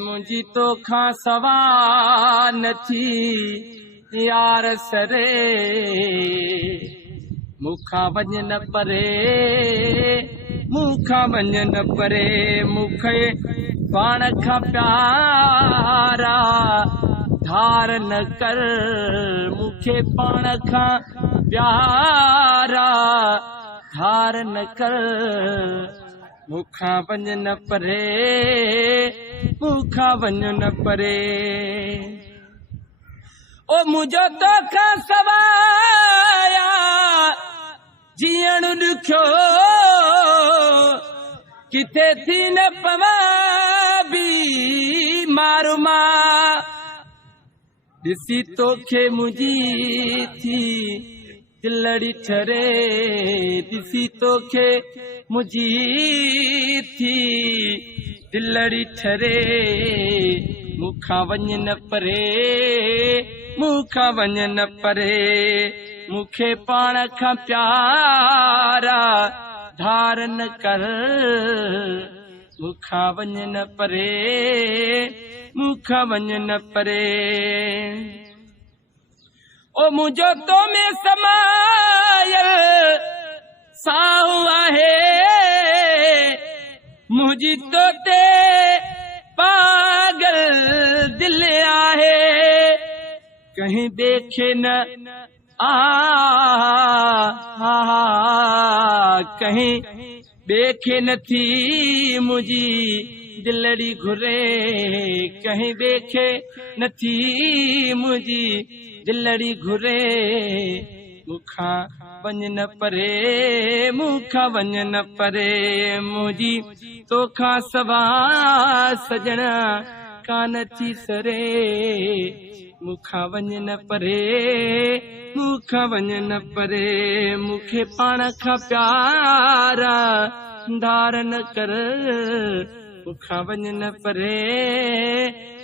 मुंहिंजी तोखां सवा नथी यार सरे मूंखां वञ न परे मूंखां वञ न परे मूंखे पाण खां प्यारा धार न कर मूंखे पाण खां प्यारा धार न कर मूंखां वञ न परे मूंखां वञ न परे ओ मुंहिंजो तोखां सवाया जीअण ॾुखियो किथे थी न पवा बि मारू मां ॾिसी तोखे मुंहिंजी थी दिलड़ी ठरे ॾिसी तोखे मुंहिंजी थी दिलड़ी ठरे मूंखां वञ न परे मूंखां वञ न परे मूंखे पाण खां प्यारा धार न कर मूंखां वञ न परे मूंखां वञ न परे ओ मुंहिंजो तो में समायल साहु आहे मुंहिंजी तो ते पागल दिल आहे कहीं देखे न कहीं देखे न थी मुंहिंजी दिलड़ी घुरे कहीं देखे न थी मुंहिंजी दिलड़ी घुरे मूंखां वञ न परे मूंखां वञ न परे मुंहिंजी तोखां सवा सजणा कान थी सरे मूंखां वञ न परे मूंखां वञ न परे मूंखे पाण खां प्यारा धार न कर मूंखां वञ न परे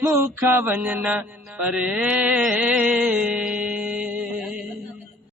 मूंखां वञ न परे